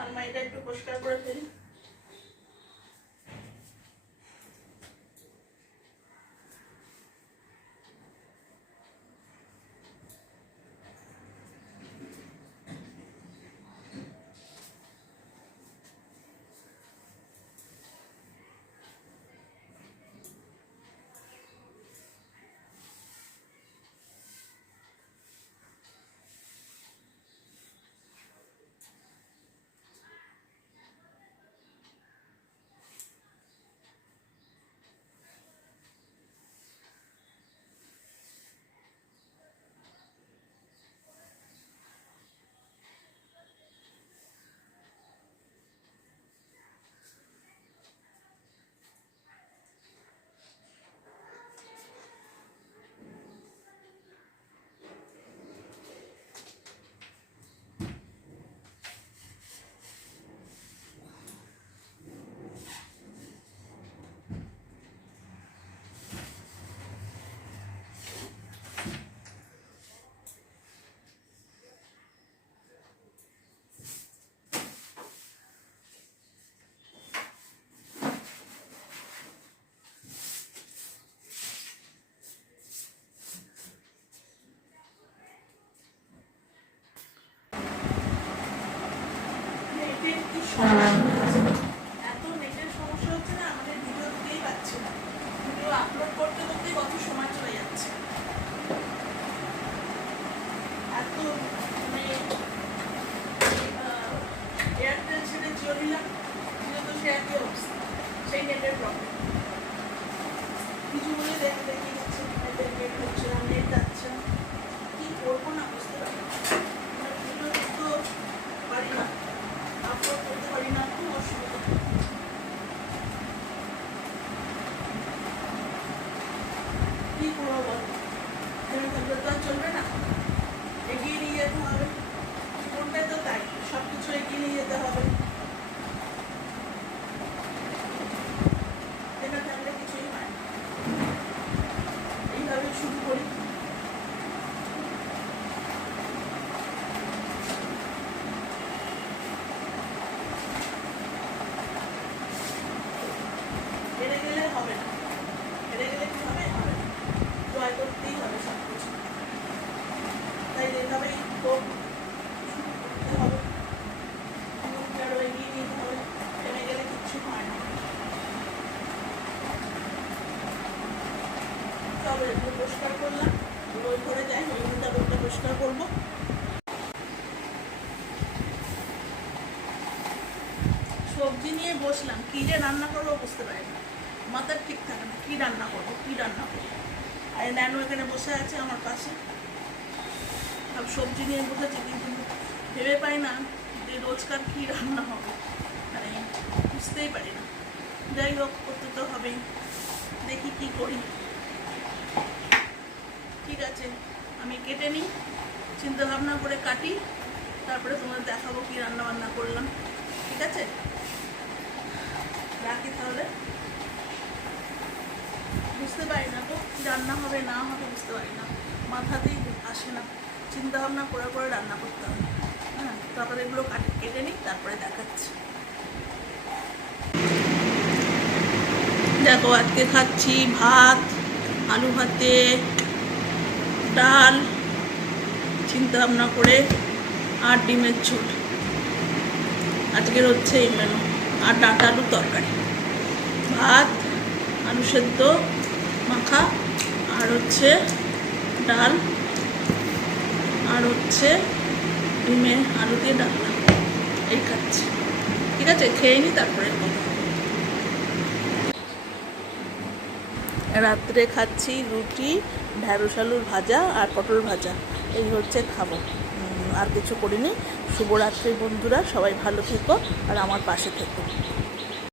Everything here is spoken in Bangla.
আলমারিটা একটু পরিষ্কার করে ফেলি। এত নেটের সমস্যা হচ্ছে না, আমাদের ভিডিও দিতেই পাচ্ছি না। ভিডিও আপলোড করতে করতেই কত সময় চলে যাচ্ছে। এত এয়ারটেল ছেড়ে জিও নিলাম, জিও তো সে একই অবস্থা, সেই নেটের প্রবলেম। কিছু বলে দেখি হচ্ছে নেটের নেট হচ্ছে না, নেট যাচ্ছে না, কি করবো না বুঝতে পারি না। ভিডিও তো পারি না, আপলোড করতে পারি না, খুব অসুবিধা। কি করবো বল, তো চলবে না, এগিয়ে নিয়ে যেতে হবে। জীবনটাই তো তাই, সব কিছু এগিয়ে নিয়ে যেতে হবে। এটা থাকলে কিছুই হয় না। এইভাবে শুরু করি। হেরে গেলে হবে না, হেরে গেলে কি হবে? হবে না, জয় করতেই হবে সব কিছু। তাই যেভাবেই হোক শুরু করতে হবে, আরো এগিয়ে নিতে হবে। হেরে গেলে কিচ্ছু হয় না। তবে একটু পরিষ্কার করলাম, ওই ঘরে যাই, ওই ঘরটা পরিষ্কার করবো। সবজি নিয়ে বসলাম, কি যে রান্না করবো বুঝতে পারি না, মাথার ঠিক থাকে না, কি রান্না করবো কি রান্না করবো। আর ন্যানো এখানে বসে আছে আমার পাশে, সব সবজি নিয়ে বসেছি, কিন্তু ভেবে পাই না যে রোজকার কি রান্না হবে, মানে বুঝতেই পারি না। যাই হোক, করতে তো হবেই, দেখি কি করি। ঠিক আছে, আমি কেটে নিই, চিন্তা ভাবনা করে কাটি, তারপরে তোমাদের দেখাবো কি রান্না বান্না করলাম। ঠিক আছে, রাখি তাহলে। বুঝতে পারি না তো কি রান্না হবে না হবে, বুঝতে পারি না, মাথাতেই আসে না। চিন্তা ভাবনা করে করে রান্না করতে হবে। হ্যাঁ, তারপরে এগুলো কেটে নিই, তারপরে দেখাচ্ছি। দেখো, আজকে খাচ্ছি ভাত, আলু ভাতে, ডাল, চিন্তা ভাবনা করে, আর ডিমের ঝোল। আজকের হচ্ছে এই মেনু। আর ডাঁটা আলুর তরকারি, ভাত, আলু সেদ্ধ মাখা, আর আর হচ্ছে ডাল, আর হচ্ছে ডিমে আলু দিয়ে ডালনা, এই খাচ্ছি। ঠিক আছে, খেয়ে নিই তারপরে কথা। রাত্রে খাচ্ছি রুটি, ঢ্যাঁড়স আলুর ভাজা আর পটল ভাজা, এই হচ্ছে খাবো। আর কিছু করিনি। শুভরাত্রি বন্ধুরা, সবাই ভালো থেকো আর আমার পাশে থেকো।